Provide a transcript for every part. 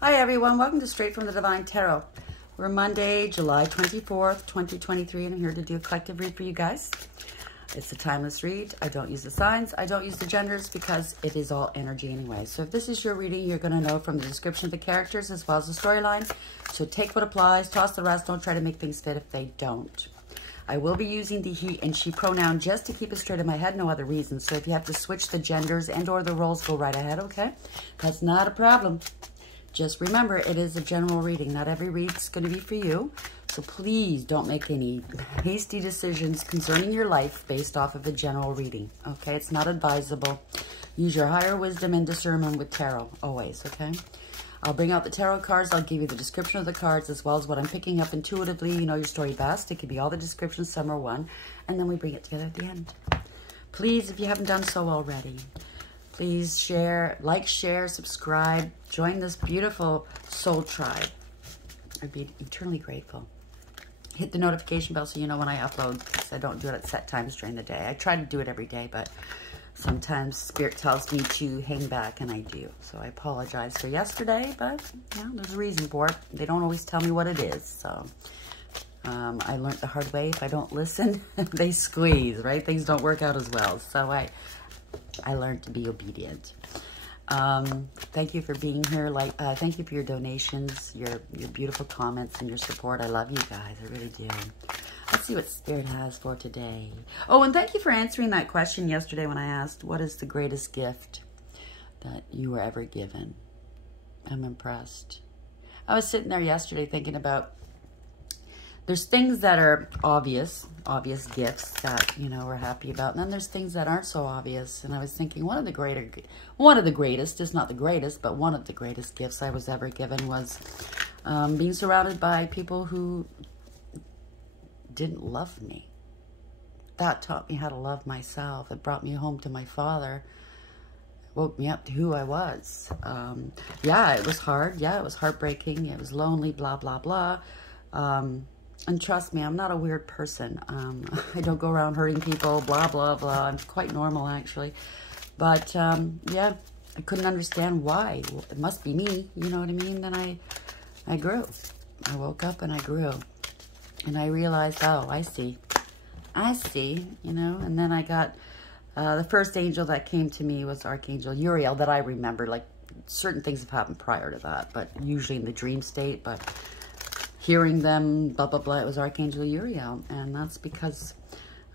Hi everyone, welcome to Straight from the Divine Tarot. We're Monday, July 24th, 2023, and I'm here to do a collective read for you guys. It's a timeless read. I don't use the signs, I don't use the genders because it is all energy anyway. So if this is your reading, you're going to know from the description of the characters as well as the storyline. So take what applies, toss the rest, don't try to make things fit if they don't. I will be using the he and she pronoun just to keep it straight in my head, no other reason. So if you have to switch the genders and or the roles, go right ahead, okay? That's not a problem. Just remember, it is a general reading. Not every read's going to be for you. So please don't make any hasty decisions concerning your life based off of a general reading. Okay? It's not advisable. Use your higher wisdom and discernment with tarot. Always. Okay? I'll bring out the tarot cards. I'll give you the description of the cards as well as what I'm picking up intuitively. You know your story best. It could be all the descriptions, some are one. And then we bring it together at the end. Please, if you haven't done so already, please share, like, share, subscribe, join this beautiful soul tribe. I'd be eternally grateful. Hit the notification bell so you know when I upload, because I don't do it at set times during the day. I try to do it every day, but sometimes Spirit tells me to hang back, and I do. So I apologize for yesterday, but you know, there's a reason for it. They don't always tell me what it is, so I learned the hard way. If I don't listen, they squeeze, right? Things don't work out as well. So I learned to be obedient. Thank you for being here. Thank you for your donations, your beautiful comments, and your support. I love you guys. I really do. Let's see what Spirit has for today. Oh, and thank you for answering that question yesterday when I asked, what is the greatest gift that you were ever given? I'm impressed. I was sitting there yesterday thinking about, there's things that are obvious gifts that, you know, we're happy about. And then there's things that aren't so obvious. And I was thinking one of the greatest, it's not the greatest, but one of the greatest gifts I was ever given was being surrounded by people who didn't love me. That taught me how to love myself. It brought me home to my father. Woke me up to who I was. Yeah, it was hard. Yeah, it was heartbreaking. It was lonely, blah, blah, blah. And trust me, I'm not a weird person. I don't go around hurting people, blah, blah, blah. I'm quite normal, actually. But, yeah, I couldn't understand why. Well, it must be me, you know what I mean? Then I grew. I woke up and I grew. And I realized, oh, I see, you know? And then I got, the first angel that came to me was Archangel Uriel that I remember. Like, certain things have happened prior to that, but usually in the dream state, but hearing them, blah, blah, blah, it was Archangel Uriel. And that's because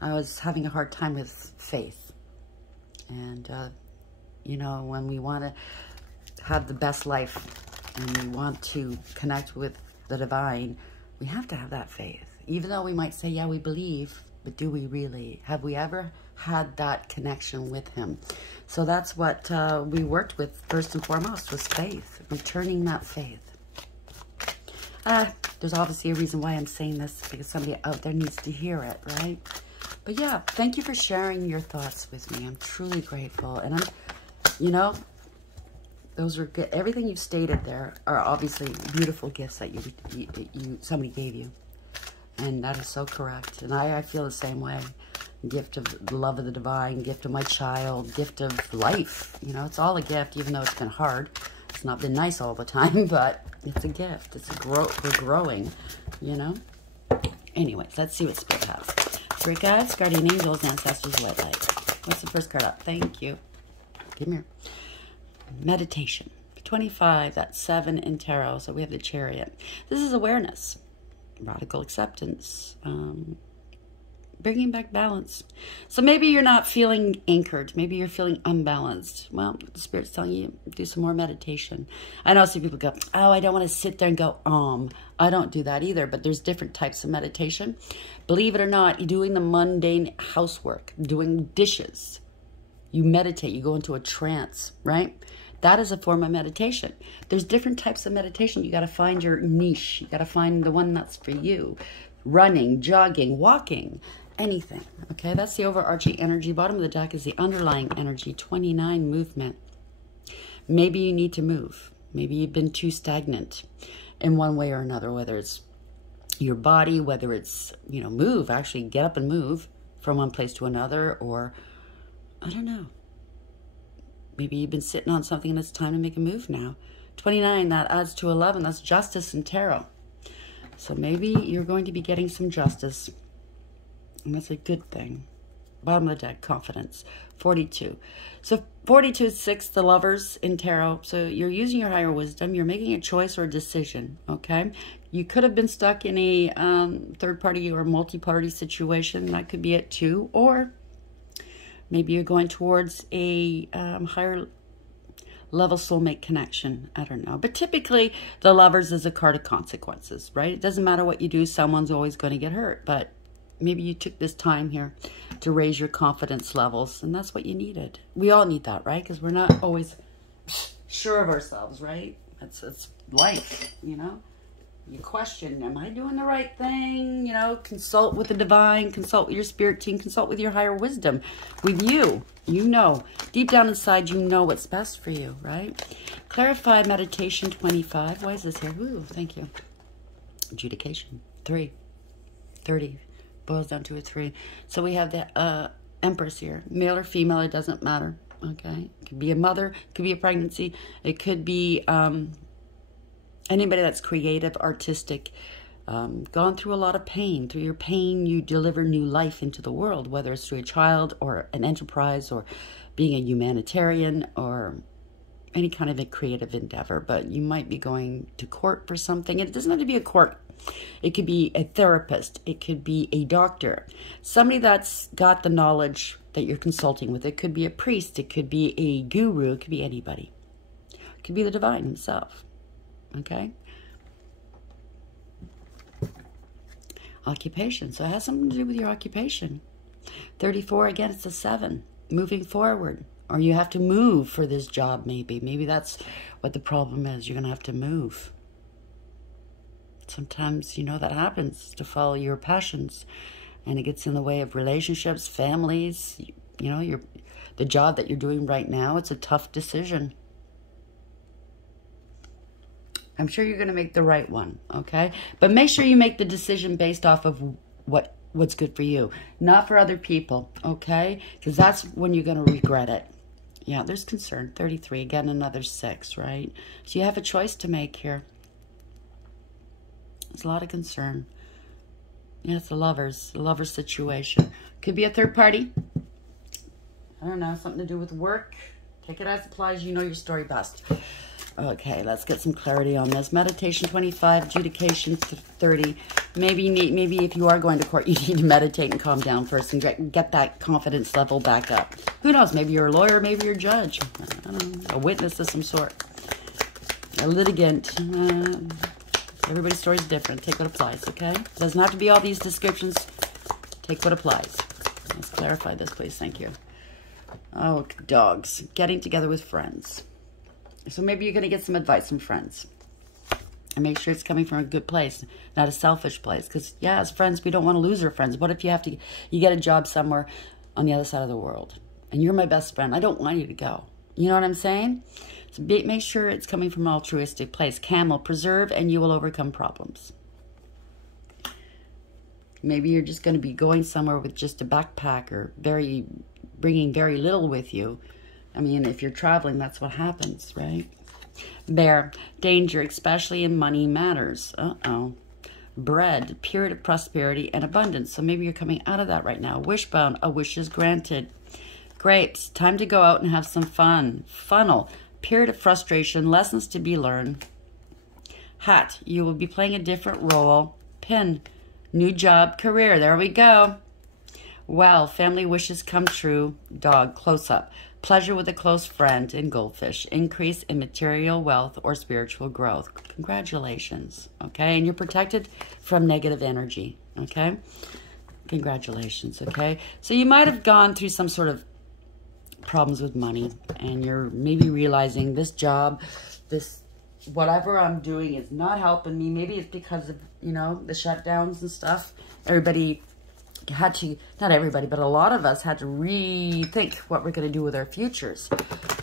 I was having a hard time with faith. And, you know, when we want to have the best life and we want to connect with the divine, we have to have that faith. Even though we might say, yeah, we believe, but do we really? Have we ever had that connection with him? So that's what we worked with first and foremost, was faith, returning that faith. There's obviously a reason why I'm saying this, because somebody out there needs to hear it, right? But yeah, thank you for sharing your thoughts with me. I'm truly grateful. And you know, those were good. Everything you've stated there are obviously beautiful gifts that somebody gave you. And that is so correct. And I feel the same way. Gift of the love of the divine, gift of my child, gift of life. You know, it's all a gift, even though it's been hard. It's not been nice all the time, but it's a gift. It's we're growing, you know? Anyways, let's see what Spirit has. Spirit guides, guardian angels, ancestors, white light. What's the first card up? Thank you. Give me here. Meditation. 25, that's 7 in tarot. So we have the Chariot. This is awareness. Radical acceptance. Bringing back balance. So maybe you're not feeling anchored. Maybe you're feeling unbalanced. Well, the Spirit's telling you, do some more meditation. I know some people go, oh, I don't want to sit there and go, I don't do that either, but there's different types of meditation. Believe it or not, you're doing the mundane housework, doing dishes. You meditate, you go into a trance, right? That is a form of meditation. There's different types of meditation. You got to find your niche. You got to find the one that's for you. Running, jogging, walking, anything. Okay, that's the overarching energy. Bottom of the deck is the underlying energy, 29, movement. Maybe you need to move. Maybe you've been too stagnant in one way or another, whether it's your body, whether it's, you know, move, actually get up and move from one place to another, or I don't know. Maybe you've been sitting on something and it's time to make a move now. 29, that adds to 11. That's justice in tarot. So maybe you're going to be getting some justice. And that's a good thing. Bottom of the deck, confidence. 42. So 42 is 6, the Lovers in tarot. So you're using your higher wisdom. You're making a choice or a decision, okay? You could have been stuck in a third-party or multi-party situation. That could be it too. Or maybe you're going towards a higher level soulmate connection. I don't know. But typically, the Lovers is a card of consequences, right? It doesn't matter what you do. Someone's always going to get hurt. But maybe you took this time here to raise your confidence levels, and that's what you needed. We all need that, right? Because we're not always sure of ourselves, right? It's life, you know? You question, am I doing the right thing? You know, consult with the divine, consult with your spirit team, consult with your higher wisdom. With you, you know. Deep down inside, you know what's best for you, right? Clarify meditation 25. Why is this here? Ooh, thank you. Adjudication 3. 30. Boils down to a 3. So we have the Empress here. Male or female, it doesn't matter. Okay? It could be a mother. It could be a pregnancy. It could be anybody that's creative, artistic, gone through a lot of pain. Through your pain, you deliver new life into the world, whether it's through a child or an enterprise or being a humanitarian or any kind of a creative endeavor. But you might be going to court for something. It doesn't have to be a court. It could be a therapist. It could be a doctor. Somebody that's got the knowledge that you're consulting with. It could be a priest. It could be a guru. It could be anybody. It could be the divine himself. Okay? Occupation. So it has something to do with your occupation. 34, again, it's a 7. Moving forward. Or you have to move for this job, maybe. Maybe that's what the problem is. You're going to have to move. Sometimes, you know, that happens to follow your passions. And it gets in the way of relationships, families. You know, the job that you're doing right now, it's a tough decision. I'm sure you're going to make the right one, okay? But make sure you make the decision based off of what's good for you, not for other people, okay? Because that's when you're going to regret it. Yeah, there's concern. 33, again, another 6, right? So you have a choice to make here. There's a lot of concern. Yeah, it's a lover's situation. Could be a third party. I don't know, something to do with work. Take it as it applies. You know your story best. Okay, let's get some clarity on this. Meditation 25, adjudication 30. Maybe if you are going to court, you need to meditate and calm down first and get that confidence level back up. Who knows? Maybe you're a lawyer, maybe you're a judge. I don't know, a witness of some sort. A litigant. Everybody's story is different. Take what applies, okay? Doesn't have to be all these descriptions. Take what applies. Let's clarify this, please. Thank you. Oh, dogs. Getting together with friends. So maybe you're going to get some advice from friends. And make sure it's coming from a good place, not a selfish place. Because, yeah, as friends, we don't want to lose our friends. What if you get a job somewhere on the other side of the world? And you're my best friend. I don't want you to go. You know what I'm saying? So make sure it's coming from an altruistic place. Camel, preserve and you will overcome problems. Maybe you're just going to be going somewhere with just a backpack or bringing very little with you. I mean, if you're traveling, that's what happens, right? Bear, danger, especially in money matters. Uh-oh. Bread, period of prosperity and abundance. So maybe you're coming out of that right now. Wishbone, a wish is granted. Grapes, time to go out and have some fun. Funnel, period of frustration, lessons to be learned. Hat, you will be playing a different role. Pin, new job, career. There we go. Well, family wishes come true. Dog, close up. Pleasure with a close friend. And goldfish, increase in material wealth or spiritual growth. Congratulations, okay? And you're protected from negative energy, okay? Congratulations, okay? So you might have gone through some sort of problems with money, and you're maybe realizing this job, this whatever I'm doing is not helping me. Maybe it's because of, you know, the shutdowns and stuff. Everybody had to, not everybody, but a lot of us had to rethink what we're going to do with our futures.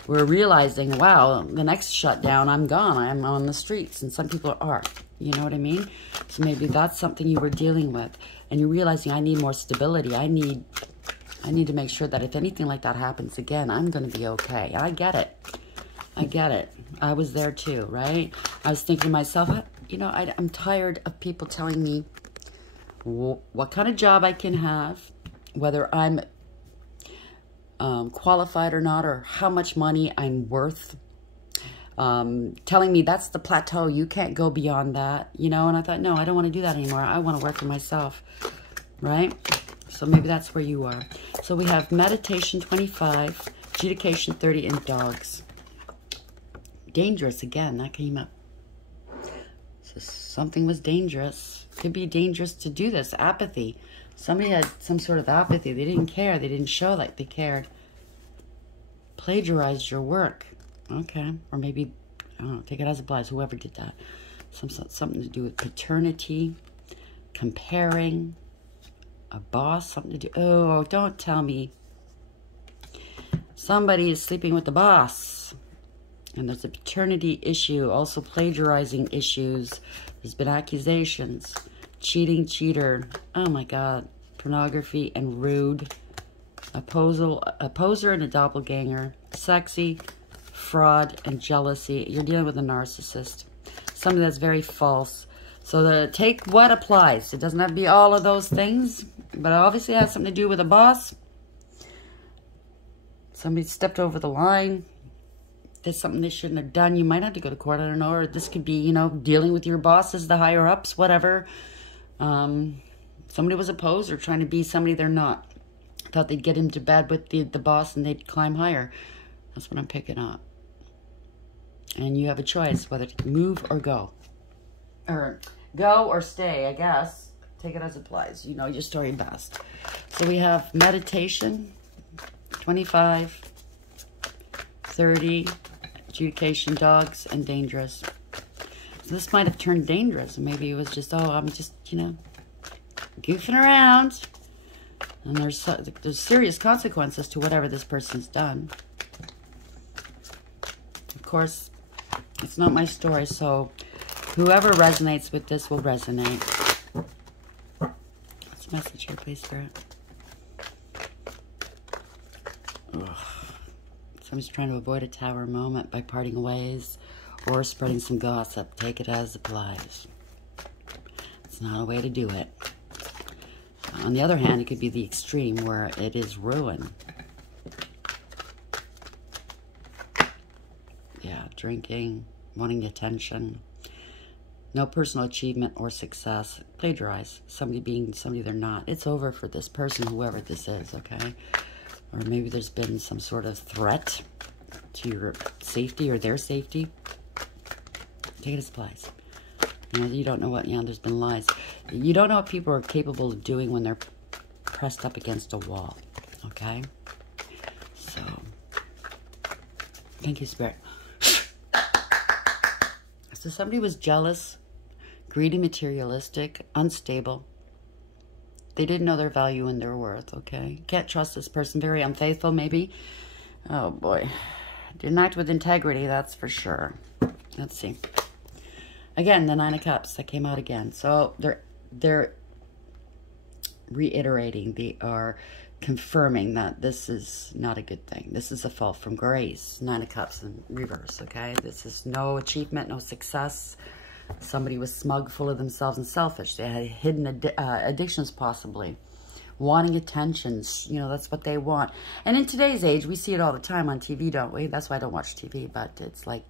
We're realizing, wow, the next shutdown, I'm gone. I'm on the streets, and some people are. You know what I mean? So maybe that's something you were dealing with, and you're realizing, I need more stability. I need to make sure that if anything like that happens again, I'm going to be okay. I get it. I get it. I was there too, right? I was thinking to myself, you know, I'm tired of people telling me what kind of job I can have, whether I'm qualified or not, or how much money I'm worth. Telling me that's the plateau, you can't go beyond that, you know. And I thought, no, I don't want to do that anymore. I want to work for myself, right? So maybe that's where you are. So we have meditation 25, adjudication 30, and dogs. Dangerous again, that came up. So something was dangerous. Could be dangerous to do this. Apathy. Somebody had some sort of apathy. They didn't care. They didn't show like they cared. Plagiarized your work. Okay. Or maybe, I don't know, take it as it applies, whoever did that. Something to do with paternity, comparing, a boss, something to do. Oh, don't tell me somebody is sleeping with the boss. And there's a paternity issue, also plagiarizing issues. There's been accusations, cheating, cheater. Oh my God, pornography and rude. A poser and a doppelganger. Sexy, fraud, and jealousy. You're dealing with a narcissist. Somebody that's very false. So take what applies. It doesn't have to be all of those things, but obviously it has something to do with a boss. Somebody stepped over the line. Did something they shouldn't have done. You might have to go to court, I don't know. Or this could be, you know, dealing with your bosses, the higher-ups, whatever. Somebody was a poser, trying to be somebody they're not. Thought they'd get into bed with the boss and they'd climb higher. That's what I'm picking up. And you have a choice whether to move or go. Or go or stay, I guess. Take it as it applies. You know your story best. So we have meditation, 25, 30, adjudication, dogs, and dangerous. So this might have turned dangerous. Maybe it was just, oh, I'm just, you know, goofing around. And there's serious consequences to whatever this person's done. Of course, it's not my story, so whoever resonates with this will resonate. What's the message here, please, Spirit? Ugh. Someone's trying to avoid a tower moment by parting ways or spreading some gossip. Take it as it applies. It's not a way to do it. On the other hand, it could be the extreme where it is ruin. Yeah, drinking, wanting attention, no personal achievement or success, plagiarize, somebody being somebody they're not. It's over for this person, whoever this is, okay? Or maybe there's been some sort of threat to your safety or their safety. Take it as applies. You know, you don't know what, you know, there's been lies. You don't know what people are capable of doing when they're pressed up against a wall, okay? So, thank you, Spirit. So somebody was jealous, greedy, materialistic, unstable. They didn't know their value and their worth, okay? Can't trust this person. Very unfaithful, maybe. Oh, boy. Didn't act with integrity, that's for sure. Let's see. Again, the Nine of Cups that came out again. So they're reiterating. They are confirming that this is not a good thing. This is a fall from grace. Nine of Cups in reverse, okay? This is no achievement, no success. Somebody was smug, full of themselves, and selfish. They had hidden addictions, possibly. Wanting attention. You know, that's what they want. And in today's age, we see it all the time on TV, don't we? That's why I don't watch TV, but it's like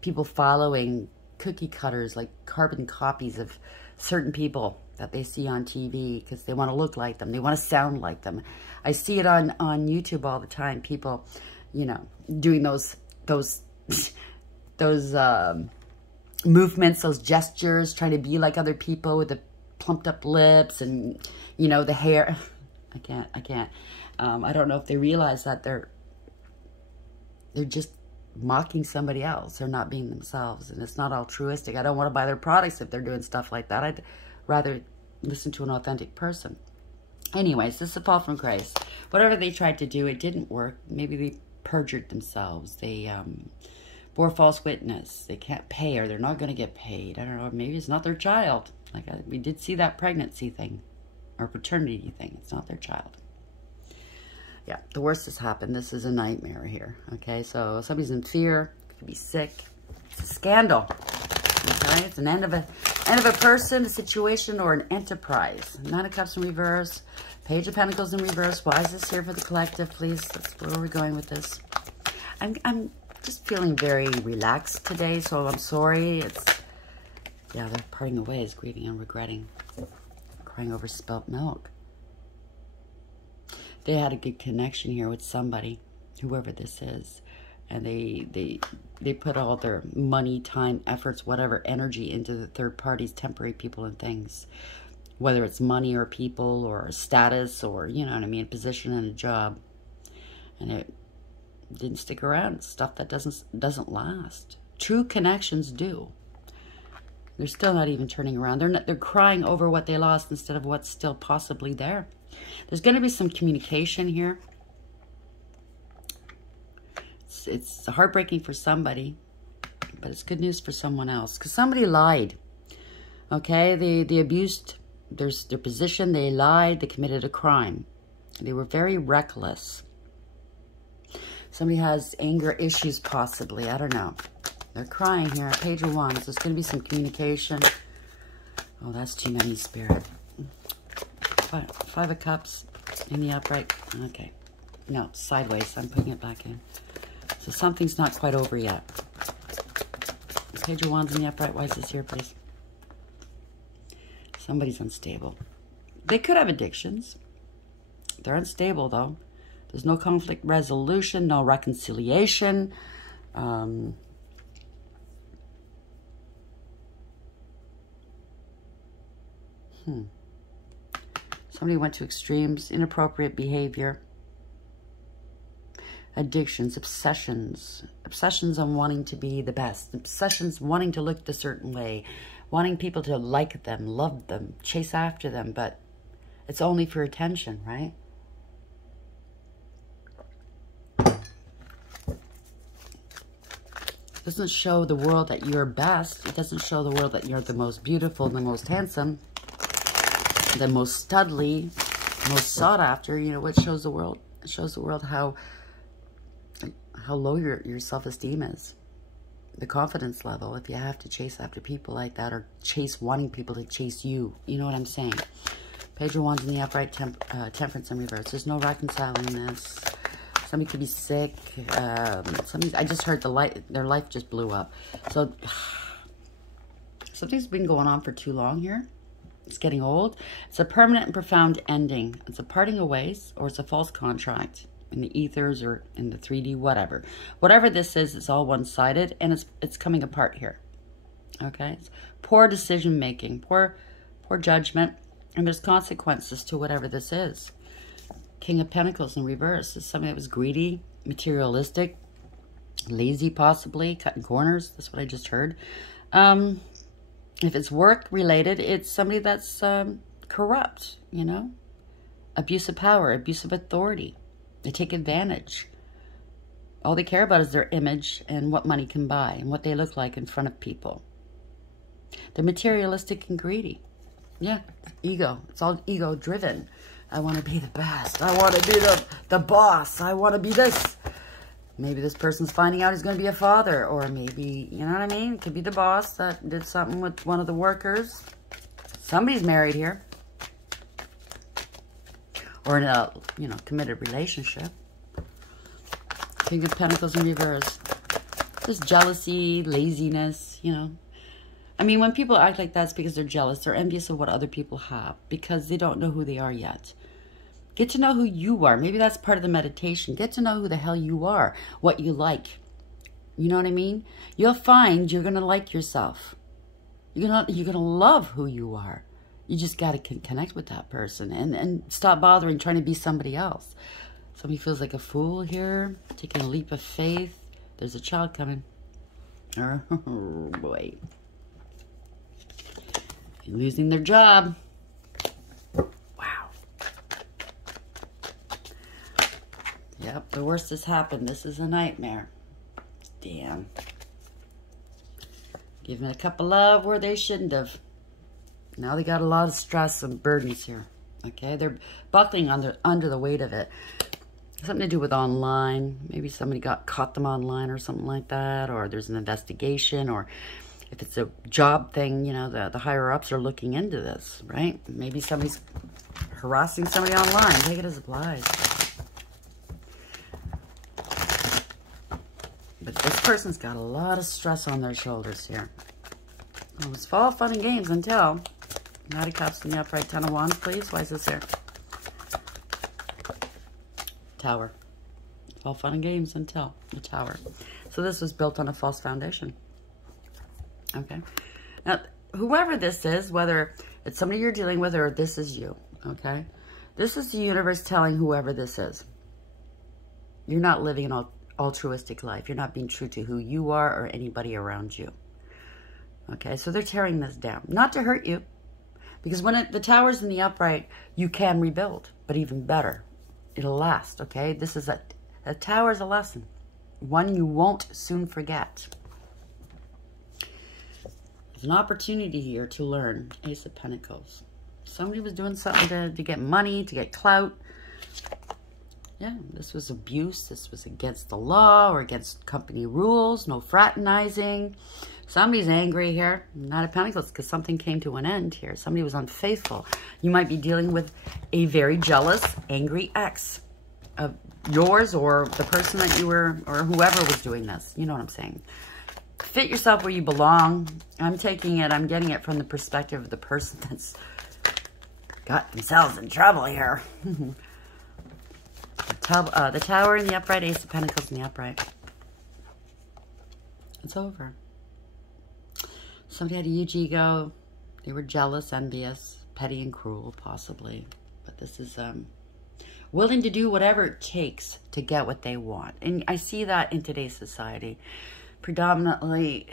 people following cookie cutters, like carbon copies of certain people that they see on TV because they want to look like them. They want to sound like them. I see it on YouTube all the time. People, you know, doing those movements, those gestures, trying to be like other people with the plumped up lips and, you know, the hair. I can't. I don't know if they realize that they're just mocking somebody else. They're not being themselves, and it's not altruistic. I don't want to buy their products if they're doing stuff like that. I'd rather listen to an authentic person. Anyways, this is a fall from grace. Whatever they tried to do, it didn't work. Maybe they perjured themselves. They bore false witness. They can't pay, or they're not going to get paid. I don't know. Maybe it's not their child. Like we did see that pregnancy thing or paternity thing. It's not their child. Yeah, the worst has happened. This is a nightmare here. Okay, so somebody's in fear. Could be sick. It's a scandal. Okay, it's an end of a person, a situation, or an enterprise. Nine of Cups in reverse. Page of Pentacles in reverse. Why is this here for the collective, please? That's where we're going with this. I'm just feeling very relaxed today, so I'm sorry. Yeah, they're parting ways, grieving and regretting, crying over spilt milk. They had a good connection here with somebody, whoever this is, and they put all their money, time, efforts, whatever, energy into the third parties, temporary people and things. Whether it's money or people or a status or, you know what I mean, a position and a job. And it didn't stick around. It's stuff that doesn't last. True connections do. They're still not even turning around. They're crying over what they lost instead of what's still possibly there. There's going to be some communication here. It's heartbreaking for somebody, but it's good news for someone else. Because somebody lied. Okay? They abused their position. They lied. They committed a crime. They were very reckless. Somebody has anger issues possibly. I don't know. They're crying here. Page of Wands. There's going to be some communication. Oh, that's too many, Spirit. Five of Cups in the upright. Okay. No, it's sideways. I'm putting it back in. So something's not quite over yet. Page of Wands in the upright. Why is this here, please? Somebody's unstable. They could have addictions. They're unstable, though. There's no conflict resolution, no reconciliation. Somebody went to extremes, inappropriate behavior. Addictions, obsessions. Obsessions on wanting to be the best. Obsessions wanting to look a certain way. Wanting people to like them, love them, chase after them. But it's only for attention, right? It doesn't show the world that you're best. It doesn't show the world that you're the most beautiful, the most handsome, the most studly, most sought after. You know what shows the world? It shows the world how low your self-esteem is. The confidence level, if you have to chase after people like that, or wanting people to chase you. You know what I'm saying? Page of Wands in the upright, Temperance in reverse. There's no reconciling this. Somebody could be sick. I just heard their life just blew up. So something's been going on for too long here. It's getting old. It's a permanent and profound ending. It's a parting of ways, or it's a false contract in the ethers or in the 3D, whatever. Whatever this is, it's all one-sided, and it's coming apart here. Okay? It's poor decision-making, poor judgment, and there's consequences to whatever this is. King of Pentacles in reverse is somebody that was greedy, materialistic, lazy possibly, cutting corners. That's what I just heard. If it's work-related, it's somebody that's corrupt, you know? Abuse of power, abuse of authority. They take advantage. All they care about is their image and what money can buy and what they look like in front of people. They're materialistic and greedy. Yeah, ego. It's all ego-driven. I want to be the best. I want to be the boss. I want to be this. Maybe this person's finding out he's going to be a father. Or maybe, you know what I mean? It could be the boss that did something with one of the workers. Somebody's married here. Or in a, committed relationship. King of Pentacles in reverse. Just jealousy, laziness, I mean, when people act like that, it's because they're jealous. They're envious of what other people have because they don't know who they are yet. Get to know who you are. Maybe that's part of the meditation. Get to know who the hell you are, what you like. You know what I mean? You'll find you're going to like yourself. You're gonna love who you are. You just got to connect with that person and stop bothering trying to be somebody else. Somebody feels like a fool here, taking a leap of faith. There's a child coming. Oh, boy. Losing their job. Wow. Yep, the worst has happened. This is a nightmare. Damn. Giving a cup of love where they shouldn't have. Now they got a lot of stress and burdens here. Okay, they're buckling under the weight of it. Something to do with online. Maybe somebody caught them online or something like that, or there's an investigation, or if it's a job thing, you know, the higher-ups are looking into this, right? Maybe somebody's harassing somebody online. Take it as applies. But this person's got a lot of stress on their shoulders here. It was all fun and games until... Knight of Cups in the upright, Ten of Wands, please. Why is this here? Tower. All fun and games until the Tower. So this was built on a false foundation. Okay. Now, whoever this is, whether it's somebody you're dealing with or this is you, okay? This is the universe telling whoever this is. You're not living an altruistic life. You're not being true to who you are or anybody around you. Okay, so they're tearing this down. Not to hurt you. Because when the Tower's in the upright, you can rebuild. But even better, it'll last, okay? This is a Tower's a lesson. One you won't soon forget. There's an opportunity here to learn. Ace of Pentacles. Somebody was doing something to get money, to get clout. Yeah, this was abuse. This was against the law or against company rules. No fraternizing. Somebody's angry here. Knight of Pentacles, because something came to an end here. Somebody was unfaithful. You might be dealing with a very jealous, angry ex of yours or the person that you were, or whoever was doing this. You know what I'm saying. Fit yourself where you belong. I'm getting it from the perspective of the person that's got themselves in trouble here. The Tower in the upright, Ace of Pentacles in the upright. It's over. Somebody had a huge ego. They were jealous, envious, petty and cruel, possibly. But this is willing to do whatever it takes to get what they want. And I see that in today's society. Predominantly,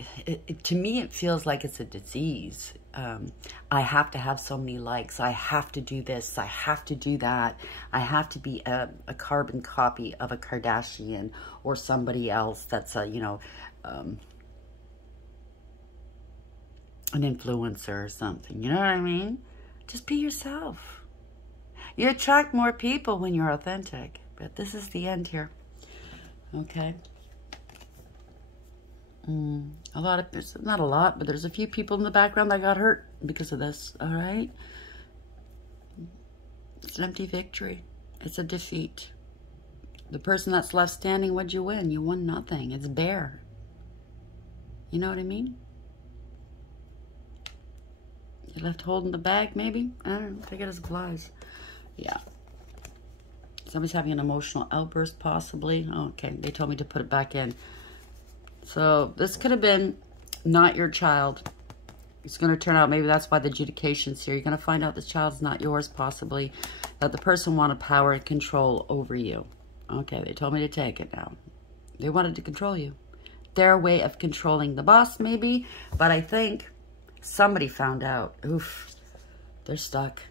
to me, it feels like it's a disease. I have to have so many likes. I have to do this. I have to do that. I have to be a carbon copy of a Kardashian or somebody else that's an influencer or something. You know what I mean? Just be yourself. You attract more people when you're authentic. But this is the end here. Okay. A lot of, not a lot, but there's a few people in the background that got hurt because of this, all right? It's an empty victory. It's a defeat. The person that's left standing, what'd you win? You won nothing. It's bare. You know what I mean? You left holding the bag, maybe? I don't know. Take it as applies. Yeah. Somebody's having an emotional outburst, possibly. Okay, they told me to put it back in. So this could have been not your child. It's going to turn out, maybe that's why the adjudication's here. You're going to find out this child's not yours, possibly. That the person wanted power and control over you. Okay, they told me to take it now. They wanted to control you. Their way of controlling the boss, maybe. But I think somebody found out. Oof. They're stuck.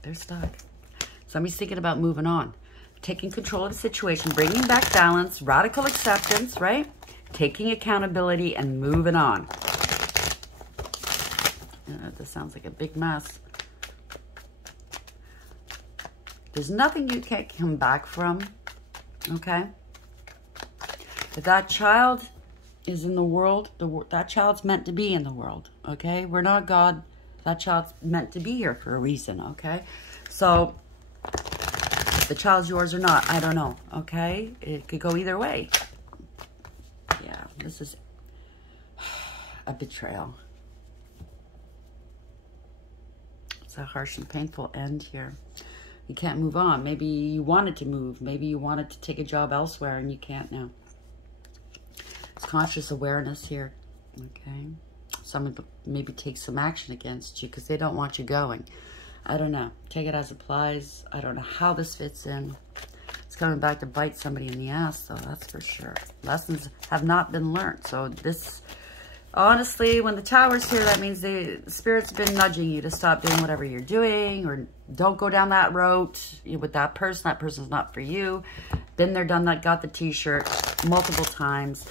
They're stuck. Somebody's thinking about moving on. Taking control of the situation, bringing back balance, radical acceptance, right? Taking accountability and moving on. This sounds like a big mess. There's nothing you can't come back from, okay? If that child is in the world, that child's meant to be in the world, okay? We're not God. That child's meant to be here for a reason, okay? So if the child's yours or not, I don't know, okay? It could go either way. Yeah, this is a betrayal. It's a harsh and painful end here. You can't move on. Maybe you wanted to move. Maybe you wanted to take a job elsewhere and you can't now. It's conscious awareness here, okay? Someone maybe takes some action against you because they don't want you going. I don't know. Take it as applies. I don't know how this fits in. It's coming back to bite somebody in the ass, though, that's for sure. Lessons have not been learned. So this, honestly, when the Tower's here, that means the Spirit's been nudging you to stop doing whatever you're doing or don't go down that road with that person. That person's not for you. Been there, done that, got the t-shirt multiple times.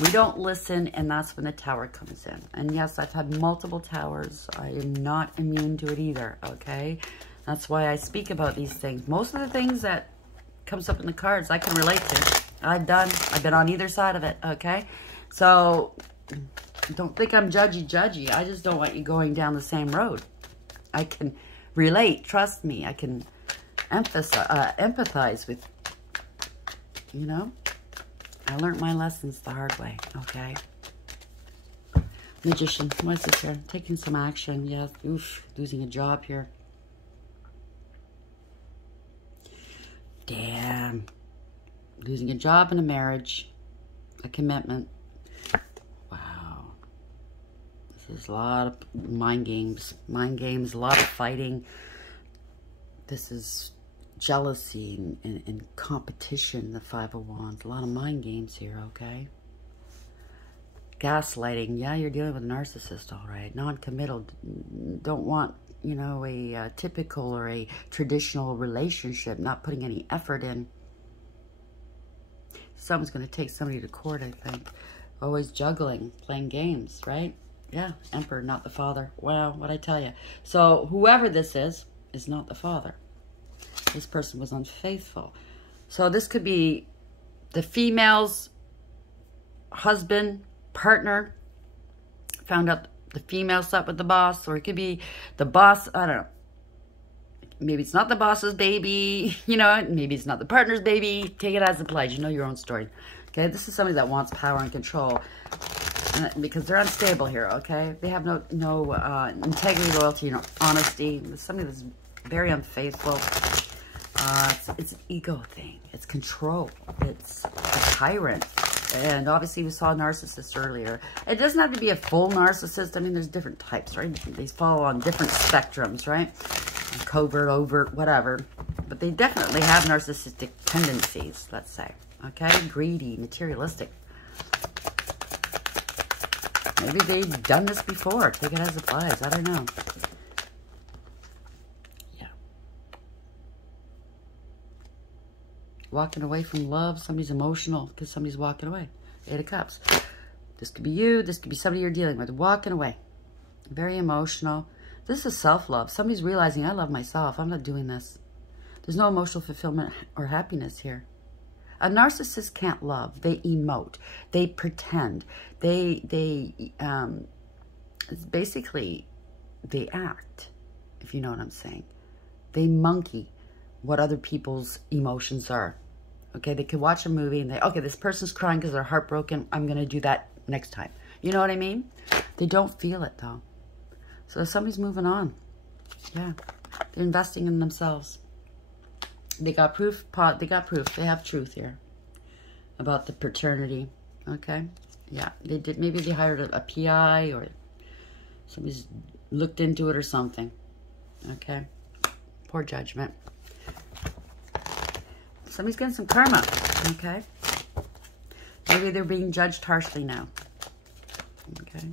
We don't listen, and that's when the Tower comes in. And yes, I've had multiple Towers. I am not immune to it either, okay? That's why I speak about these things. Most of the things that comes up in the cards, I can relate to. I've been on either side of it, okay? So, don't think I'm judgy. I just don't want you going down the same road. I can relate, trust me. I can empathize with, you know? I learned my lessons the hard way, okay? Magician, what's this here? Taking some action, yeah. Oof, losing a job here. Damn. Losing a job and a marriage. A commitment. Wow. This is a lot of mind games. Mind games, a lot of fighting. This is jealousy and competition, the Five of Wands. A lot of mind games here, okay? Gaslighting. Yeah, you're dealing with a narcissist, all right. Non-committal. Don't want, you know, a typical or a traditional relationship. Not putting any effort in. Someone's going to take somebody to court, I think. Always juggling, playing games, right? Yeah, Emperor, not the father. Wow, what'd I tell you? So, whoever this is not the father. This person was unfaithful. So, this could be the female's husband, partner, found out the female slept with the boss, or it could be the boss, I don't know. Maybe it's not the boss's baby, you know, maybe it's not the partner's baby. Take it as it applies. You know your own story. Okay, this is somebody that wants power and control because they're unstable here, okay? They have no integrity, loyalty, honesty. It's somebody that's very unfaithful. It's an ego thing. It's control. It's a tyrant. And obviously we saw a narcissist earlier. It doesn't have to be a full narcissist. I mean, there's different types, right? They fall on different spectrums, right? Covert, overt, whatever. But they definitely have narcissistic tendencies, let's say. Okay? Greedy, materialistic. Maybe they've done this before. Take it as it applies. I don't know. Yeah. Walking away from love. Somebody's emotional because somebody's walking away. 8 of Cups. This could be you. This could be somebody you're dealing with. Walking away. Very emotional. This is self-love. Somebody's realizing, I love myself. I'm not doing this. There's no emotional fulfillment or happiness here. A narcissist can't love. They emote. They pretend. Basically, they act, if you know what I'm saying. They monkey what other people's emotions are. Okay, they could watch a movie and okay, this person's crying because they're heartbroken. I'm going to do that next time. You know what I mean? They don't feel it, though. So somebody's moving on. Yeah. They're investing in themselves. They got proof. They got proof. They have truth here about the paternity. Okay. Yeah. They did. Maybe they hired a PI or somebody's looked into it or something. Okay. Poor judgment. Somebody's getting some karma. Okay. Maybe they're being judged harshly now. Okay.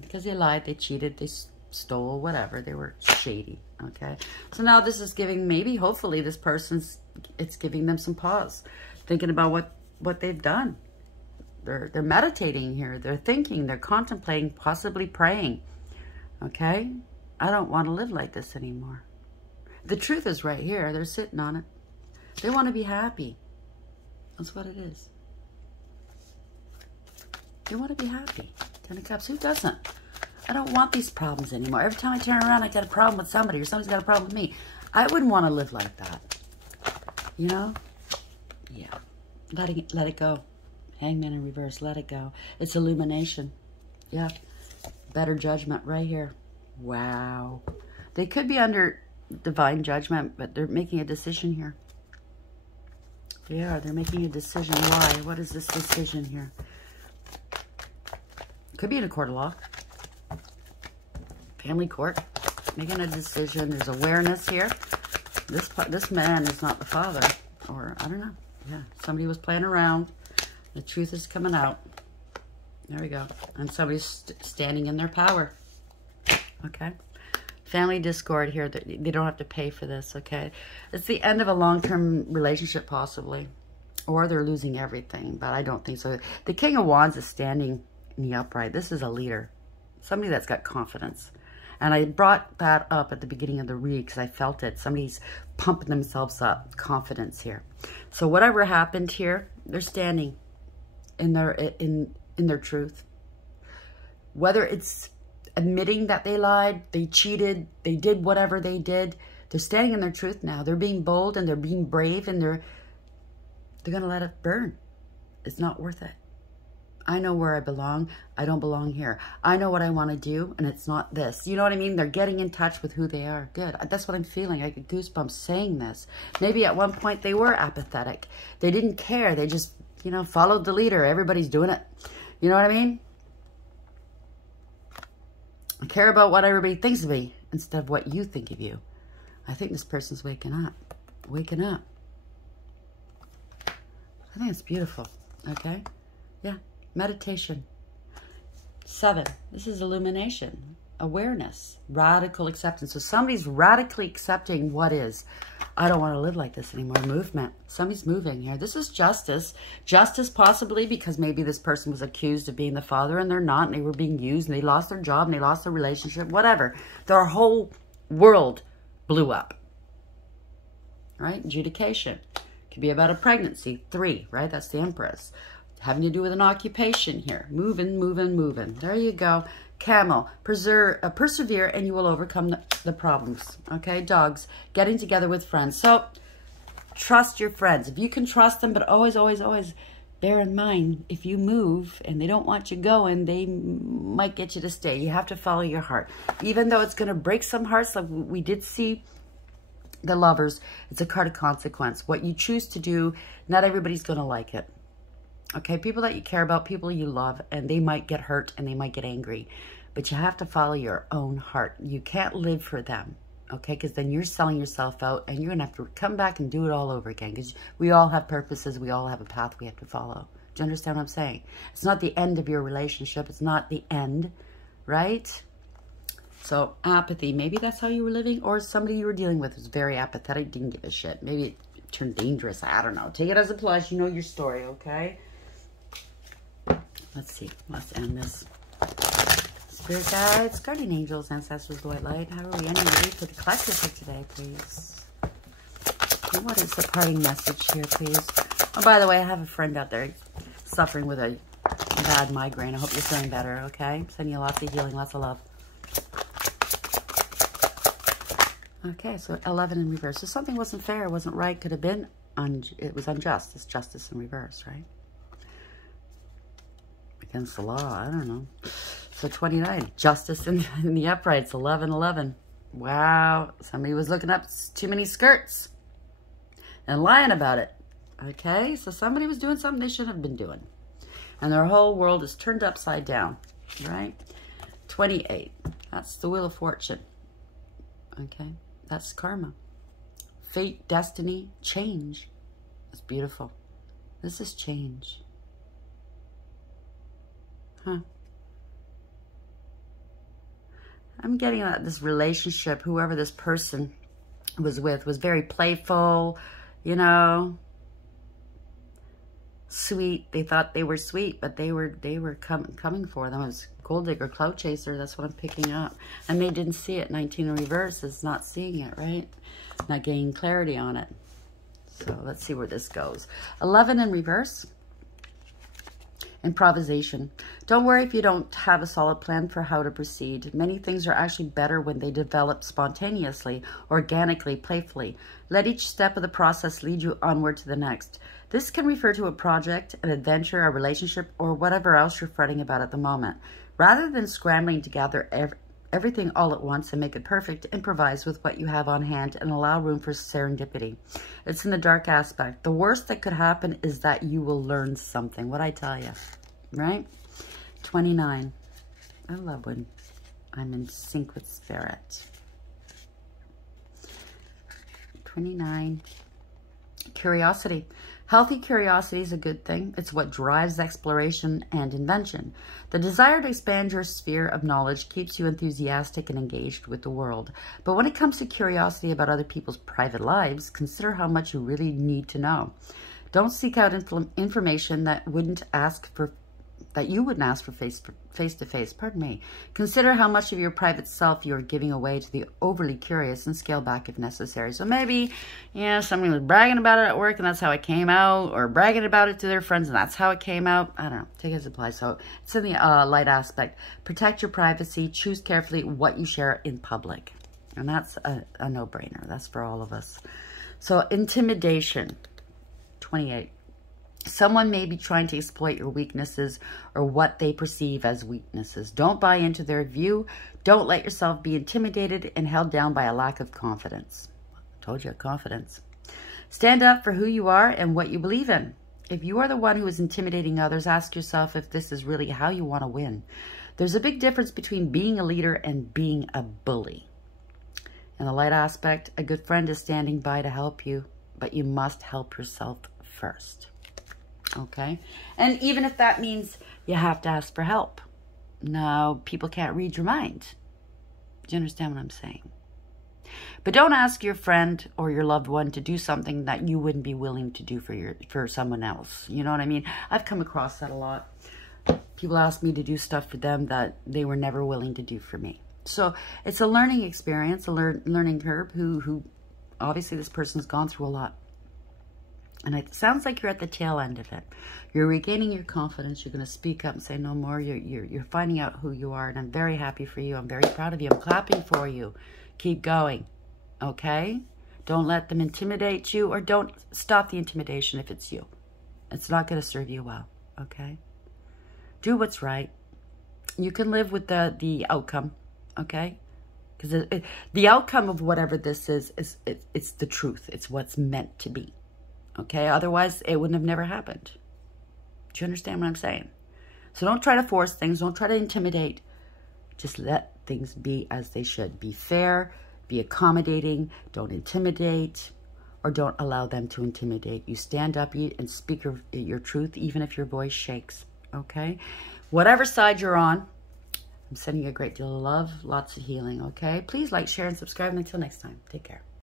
Because they lied, they cheated, they stole, whatever. They were shady, okay? So now this is giving, maybe, hopefully, this person's, it's giving them some pause. Thinking about what they've done. They're meditating here. They're thinking, they're contemplating, possibly praying, okay? I don't want to live like this anymore. The truth is right here. They're sitting on it. They want to be happy. That's what it is. They want to be happy. 10 of Cups. Who doesn't? I don't want these problems anymore. Every time I turn around, I got a problem with somebody or somebody's got a problem with me. I wouldn't want to live like that. You know? Yeah. Let it go. Hangman in reverse. Let it go. It's illumination. Yeah. Better judgment right here. Wow. They could be under divine judgment, but they're making a decision here. They are. They're making a decision. Why? What is this decision here? Could be in a court of law. Family court. Making a decision. There's awareness here. This man is not the father. Or, I don't know. Yeah. Somebody was playing around. The truth is coming out. There we go. And somebody's standing in their power. Okay. Family discord here. They don't have to pay for this, okay? It's the end of a long-term relationship, possibly. Or they're losing everything, but I don't think so. The King of Wands is standing in the upright. This is a leader. Somebody that's got confidence. And I brought that up at the beginning of the read because I felt it. Somebody's pumping themselves up. Confidence here. So whatever happened here, they're standing in their truth. Whether it's admitting that they lied, they cheated, they did whatever they did, they're standing in their truth now. They're being bold and they're being brave, and they're going to let it burn. It's not worth it. I know where I belong. I don't belong here. I know what I want to do, and it's not this. You know what I mean? They're getting in touch with who they are. Good. That's what I'm feeling. I get goosebumps saying this. Maybe at one point they were apathetic. They didn't care. They just, you know, followed the leader. Everybody's doing it. You know what I mean? I care about what everybody thinks of me instead of what you think of you. I think this person's waking up. Waking up. I think it's beautiful. Okay? Yeah. Meditation. 7. This is illumination. Awareness. Radical acceptance. So somebody's radically accepting what is. I don't want to live like this anymore. Movement. Somebody's moving here. This is justice. Justice possibly because maybe this person was accused of being the father and they're not, and they were being used, and they lost their job, and they lost their relationship, whatever. Their whole world blew up. Right? Adjudication. Could be about a pregnancy. 3, right? That's the Empress. Having to do with an occupation here. Moving, moving, moving. There you go. Camel. Persevere and you will overcome the problems. Okay, dogs. Getting together with friends. So, trust your friends. If you can trust them, but always, always, always bear in mind, if you move and they don't want you going, they might get you to stay. You have to follow your heart. Even though it's going to break some hearts, like we did see the Lovers, it's a card of consequence. What you choose to do, not everybody's going to like it. Okay, people that you care about, people you love, and they might get hurt and they might get angry. But you have to follow your own heart. You can't live for them, okay? Because then you're selling yourself out and you're going to have to come back and do it all over again. Because we all have purposes. We all have a path we have to follow. Do you understand what I'm saying? It's not the end of your relationship. It's not the end, right? So apathy, maybe that's how you were living. Or somebody you were dealing with was very apathetic, didn't give a shit. Maybe it turned dangerous. I don't know. Take it as a plus. You know your story, okay? Let's see. Let's end this. Spirit guides, guardian angels, ancestors, white light. How are we ending the read for the collective for today, please? And what is the parting message here, please? Oh, by the way, I have a friend out there suffering with a bad migraine. I hope you're feeling better, okay? Sending you lots of healing, lots of love. Okay, so 11 in reverse. So something wasn't fair, wasn't right, could have been, it was unjust. It's justice in reverse, right? Against the law, I don't know. So 29, justice in the uprights, 11, 11. Wow, somebody was looking up too many skirts and lying about it. Okay, so somebody was doing something they shouldn't have been doing. And their whole world is turned upside down, right? 28, that's the Wheel of Fortune. Okay, that's karma. Fate, destiny, change. It's beautiful. This is change. Huh. I'm getting that this relationship, whoever this person was with, was very playful, you know, sweet. They thought they were sweet, but they were coming for them. It was gold digger, cloud chaser. That's what I'm picking up. And they didn't see it. 19 in reverse is not seeing it, right? Not getting clarity on it. So let's see where this goes. 11 in reverse. Improvisation. Don't worry if you don't have a solid plan for how to proceed. Many things are actually better when they develop spontaneously, organically, playfully. Let each step of the process lead you onward to the next. This can refer to a project, an adventure, a relationship, or whatever else you're fretting about at the moment. Rather than scrambling to gather everything all at once and make it perfect, improvise with what you have on hand and allow room for serendipity. It's in the dark aspect. The worst that could happen is that you will learn something. What I tell you, right? 29. I love when I'm in sync with spirit. 29. Curiosity. Healthy curiosity is a good thing. It's what drives exploration and invention. The desire to expand your sphere of knowledge keeps you enthusiastic and engaged with the world. But when it comes to curiosity about other people's private lives, consider how much you really need to know. Don't seek out information that wouldn't ask for that you wouldn't ask for face-to-face, pardon me. Consider how much of your private self you're giving away to the overly curious and scale back if necessary. So maybe, yeah, somebody was bragging about it at work and that's how it came out, or bragging about it to their friends and that's how it came out. I don't know. Take it as it applies. So it's in the light aspect. Protect your privacy. Choose carefully what you share in public. And that's a no-brainer. That's for all of us. So intimidation, 28. Someone may be trying to exploit your weaknesses or what they perceive as weaknesses. Don't buy into their view. Don't let yourself be intimidated and held down by a lack of confidence. I told you, confidence. Stand up for who you are and what you believe in. If you are the one who is intimidating others, ask yourself if this is really how you want to win. There's a big difference between being a leader and being a bully. In the light aspect, a good friend is standing by to help you, but you must help yourself first. Okay? And even if that means you have to ask for help. No, people can't read your mind. Do you understand what I'm saying? But don't ask your friend or your loved one to do something that you wouldn't be willing to do for someone else. You know what I mean? I've come across that a lot. People ask me to do stuff for them that they were never willing to do for me. So it's a learning experience, a learning curve. Who obviously this person's gone through a lot. And it sounds like you're at the tail end of it. You're regaining your confidence. You're going to speak up and say no more. You're finding out who you are. And I'm very happy for you. I'm very proud of you. I'm clapping for you. Keep going. Okay? Don't let them intimidate you, or don't stop the intimidation if it's you. It's not going to serve you well. Okay? Do what's right. You can live with the outcome. Okay? Because the outcome of whatever this is it's the truth. It's what's meant to be. Okay, otherwise it wouldn't have never happened. Do you understand what I'm saying? So don't try to force things. Don't try to intimidate. Just let things be as they should. Be fair, be accommodating. Don't intimidate, or don't allow them to intimidate. You stand up and speak your truth, even if your voice shakes. Okay? Whatever side you're on, I'm sending you a great deal of love, lots of healing. Okay? Please like, share, and subscribe. And until next time, take care.